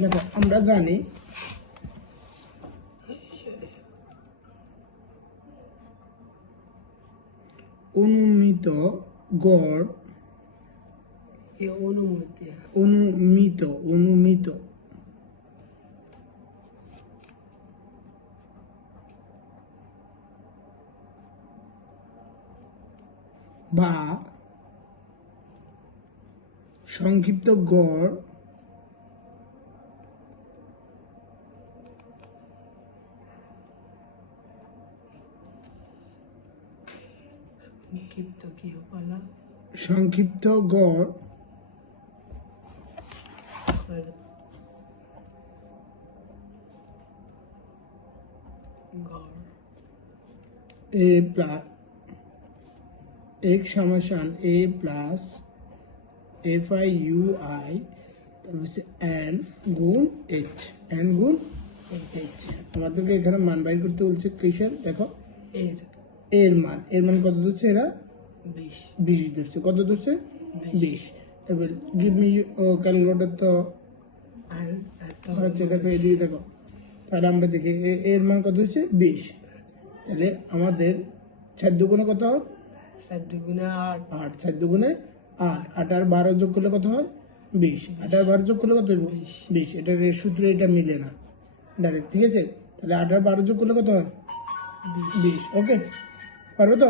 দেখো আমরা জানি অনুমিত গড় অনুমিত বা সংক্ষিপ্ত গড় সংক্ষিপ্ত গড় a plus x সমান a প্লাস fi ui তারপর n গুণ h n গুণ h আমাদেরকে এখানে মান বাইর করতে বলছে কিসের দেখো এর মান কত ধরছে এরা 20 ধরছে কত ধরছে 20 এবার গিভ মি ক্যালকুলেটর তো আচ্ছা দেখো এদিকে দেখো তাহলে আমরা দেখি এর মান কত হচ্ছে 20 তাহলে আমাদের 4 দুগুণে কত হয় 4 দুগুণে 8 4 দুগুণে 8 8 আর 12 যোগ করলে কত হয় 20 8 আর 12 যোগ করলে কত হবে 20 এটার সূত্র এটা মিলে না ডাইরেক্ট ঠিক আছে তাহলে 8 আর 12 যোগ করলে কত হয় 20 ওকে পারবে তো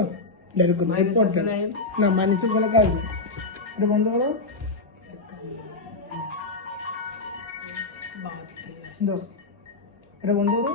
ডাইরেক্ট করবে না মাইনাসের কোনো কাজ নেই এটা বন্ধ করো দাও এটা বন্ধ করো